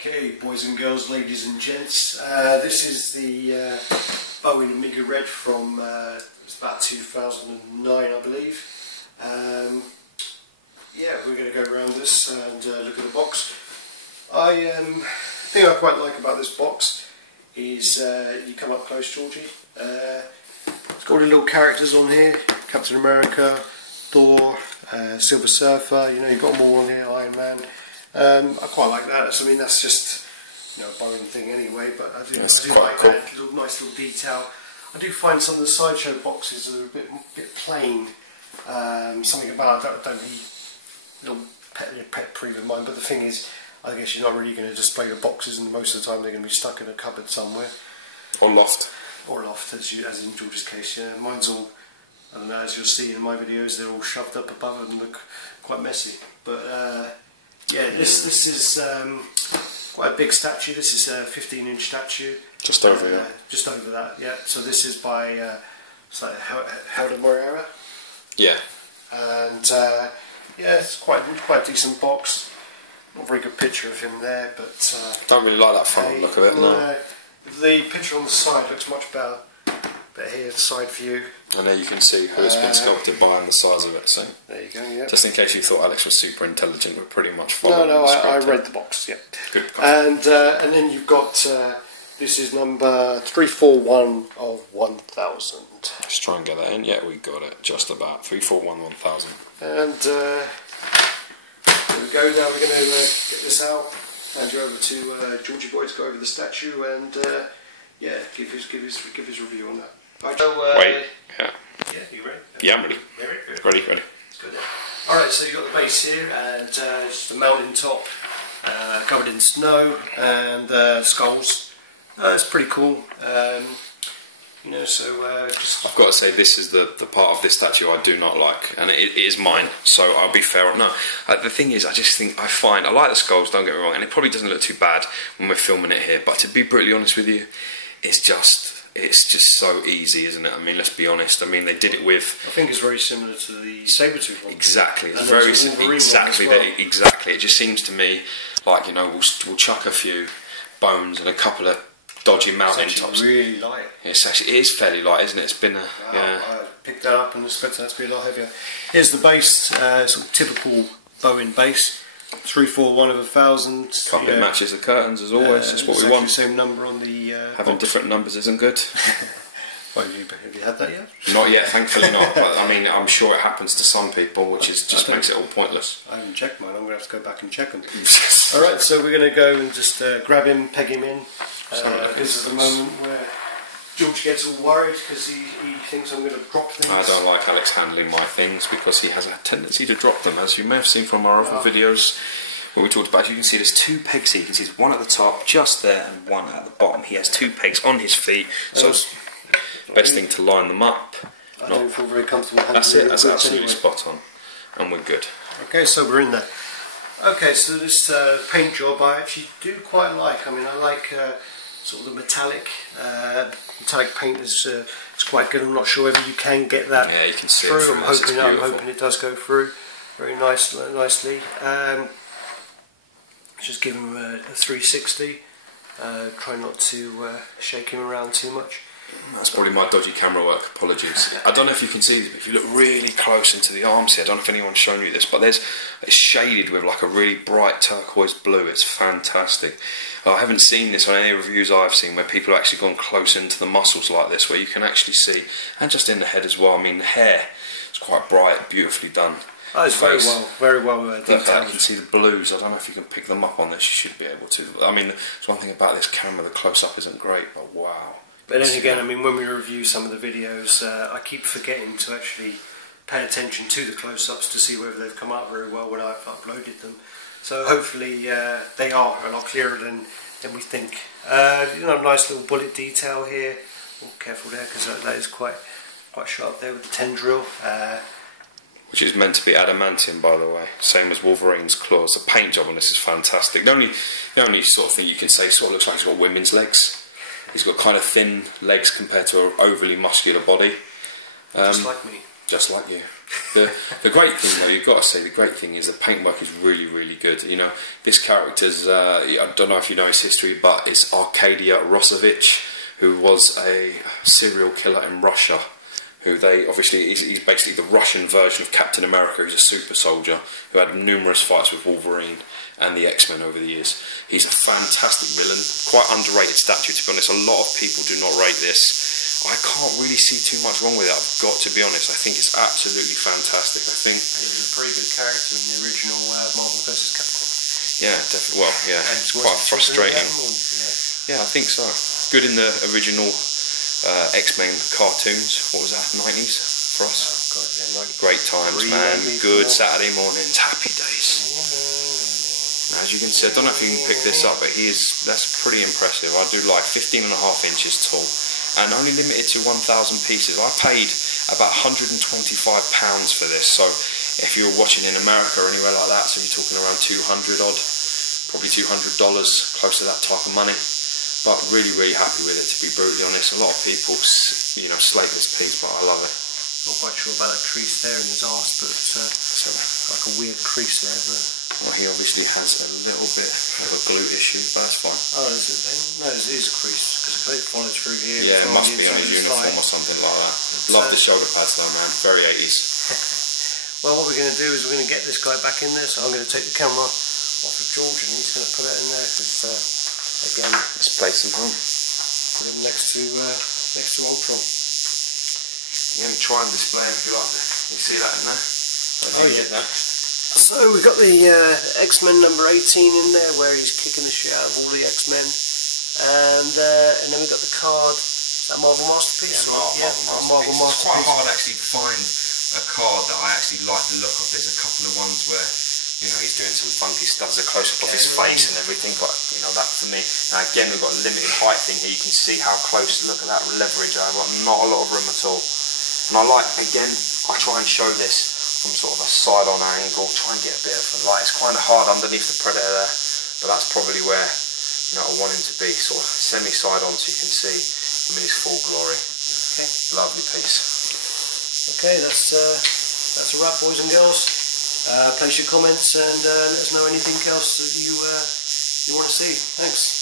Okay, boys and girls, ladies and gents, this is the Bowen Mega Red from it's about 2009, I believe. Yeah, we're going to go around this and look at the box. The thing I quite like about this box is you come up close, Georgie. It's got all the little characters on here: Captain America, Thor, Silver Surfer. You know, you've got them all on here. Iron Man. I quite like that. I mean, that's just, you know, a Bowen thing anyway. But I do like cool. That little, nice little detail. I do find some of the Sideshow boxes are a bit plain. Something about that don't be a little pet peeve of mine. But the thing is, I guess you're not really going to display the boxes, and most of the time they're going to be stuck in a cupboard somewhere. Or loft. Or loft, as in George's case. Yeah, mine's all, I don't know, as you'll see in my videos, they're all shoved up above it and look quite messy. But yeah, this is quite a big statue. This is a 15-inch statue. Just over here. Just over that, yeah. So this is by Helder Moreira. Yeah. And yeah, it's quite a decent box. Not a very good picture of him there, but don't really like that front look of it. No. The picture on the side looks much better. But here's the side view. And there you can see who it's been sculpted by and the size of it. So there you go. Yeah. Just in case you thought Alex was super intelligent, we're pretty much following. No, I read the box. Yeah. Good. And then you've got this is number 341 of 1000. Let's try and get that in. Yeah, we got it. Just about 341 1000. And there we go. Now we're going to get this out. Hand you over to Georgie Boy to go over the statue and yeah, give his review on that. Right, so, wait. Yeah. Yeah, you ready? Yeah, I'm ready. Yeah, ready. It's good then. Alright, so you've got the base here and just a mountain top covered in snow and skulls. It's pretty cool. You know, so just... I've got to say, this is the part of this statue I do not like, and it is mine, so I'll be fair. No, the thing is, I like the skulls, don't get me wrong, and it probably doesn't look too bad when we're filming it here, but to be brutally honest with you, it's just so easy, isn't it? I mean, let's be honest. I mean, they did it with... I think it's very similar to the Sabretooth one. Exactly. It's very exactly well. Exactly. It just seems to me like, you know, we'll chuck a few bones and a couple of dodgy mountain tops. Really light. It is fairly light, isn't it? It's been a yeah. I picked that up and expected that to be a lot heavier. Here's the base, sort of typical Bowen base. 341 of 1000. Carpet matches the curtains as always. That's what we want. Same number on the. Having box. Different numbers isn't good. Well, have you had that yet? Not yet, thankfully not. But I mean, I'm sure it happens to some people, which just makes it all pointless. I haven't checked mine. I'm going to have to go back and check them. All right, so we're going to go and just grab him, peg him in. This is the moment where George gets all worried because he thinks I'm going to drop things. I don't like Alex handling my things because he has a tendency to drop them, as you may have seen from our other videos where we talked about. You can see there's two pegs here. You can see there's one at the top, just there, and one at the bottom. He has two pegs on his feet, so it's best thing to line them up. I don't feel very comfortable handling. That's it. That's absolutely spot on, and we're good. Okay, so we're in there. Okay, so this paint job I actually do quite like. I mean, I like sort of the metallic paint is quite good. I'm not sure whether you can get that you can see through. It through. I'm hoping it does go through very nicely. Just give him a 360. Try not to shake him around too much. That's probably my dodgy camera work, apologies. I don't know if you can see this, but if you look really close into the arms here, I don't know if anyone's shown you this, but it's shaded with like a really bright turquoise blue. It's fantastic. I haven't seen this on any reviews I've seen where people have actually gone close into the muscles like this, where you can actually see, and just in the head as well. I mean, the hair is quite bright, beautifully done. Oh, it's very well detailed. You can see the blues. I don't know if you can pick them up on this. You should be able to. I mean, there's one thing about this camera, the close-up isn't great, but wow. But then again, I mean, when we review some of the videos, I keep forgetting to actually pay attention to the close-ups to see whether they've come out very well when I've uploaded them. So hopefully they are a lot clearer than we think. You know, nice little bullet detail here. Oh, careful there, because that is quite sharp there with the tendril. Which is meant to be adamantium, by the way. Same as Wolverine's claws. The paint job on this is fantastic. The only sort of thing you can say sort of looks like he's got women's legs. He's got kind of thin legs compared to an overly muscular body. Just like me. Just like you. The great thing, though, you've got to say, the great thing is the paintwork is really, really good. You know, this character's, I don't know if you know his history, but it's Arcadia Rosevich, who was a serial killer in Russia. Who they, obviously, he's basically the Russian version of Captain America, who's a super soldier, who had numerous fights with Wolverine and the X-Men over the years. He's a fantastic villain, quite underrated statue, to be honest. A lot of people do not rate this. I can't really see too much wrong with it, I've got to be honest. I think it's absolutely fantastic. I think he was a pretty good character in the original Marvel vs. Capcom. Yeah, definitely. Well, yeah, it's quite frustrating. Yeah, I think so. Good in the original X-Men cartoons. What was that? 90s for us. Oh God, yeah, great times, man. Good Saturday mornings, happy days. Now, as you can see, I don't know if you can pick this up, but that's pretty impressive. I do like 15.5 inches tall and only limited to 1,000 pieces. I paid about £125 for this, so if you're watching in America or anywhere like that, so you're talking around 200 odd, probably $200, close to that type of money. But really, really happy with it, to be brutally honest. A lot of people, you know, slate this piece, but I love it. Not quite sure about that crease there in his arse, but like a weird crease there. But well, he obviously has a little bit of a glute issue, but that's fine. Oh, is it then? No, it is a crease because it follows through here. Yeah, it must be on his uniform or something like that. Love the shoulder pads though, man. Very 80s. Well, what we're going to do is we're going to get this guy back in there. So I'm going to take the camera off of George and he's going to put it in there because. Again, let's play some home. Put him next to Ultron. Yeah, try and display him if you like. You see that in there? Oh yeah. That? So we've got the X-Men number 18 in there, where he's kicking the shit out of all the X-Men, and then we've got the card. Is that Marvel Masterpiece? Yeah, Marvel Masterpiece. It's quite hard actually to find a card that I actually like the look of. There's a couple of ones where, you know, he's doing some funky stuff. There's a close-up of his face and everything, but, you know, that for me... Now, again, we've got a limited height thing here. You can see how close... Look at that leverage. I've got not a lot of room at all. And I like, again, I try and show this from sort of a side-on angle, try and get a bit of a light. It's kind of hard underneath the Predator there, but that's probably where, you know, I want him to be, sort of semi-side-on, so you can see him in his full glory. Okay. Lovely piece. Okay, that's a wrap, boys and girls. Place your comments and let us know anything else that you want to see. Thanks.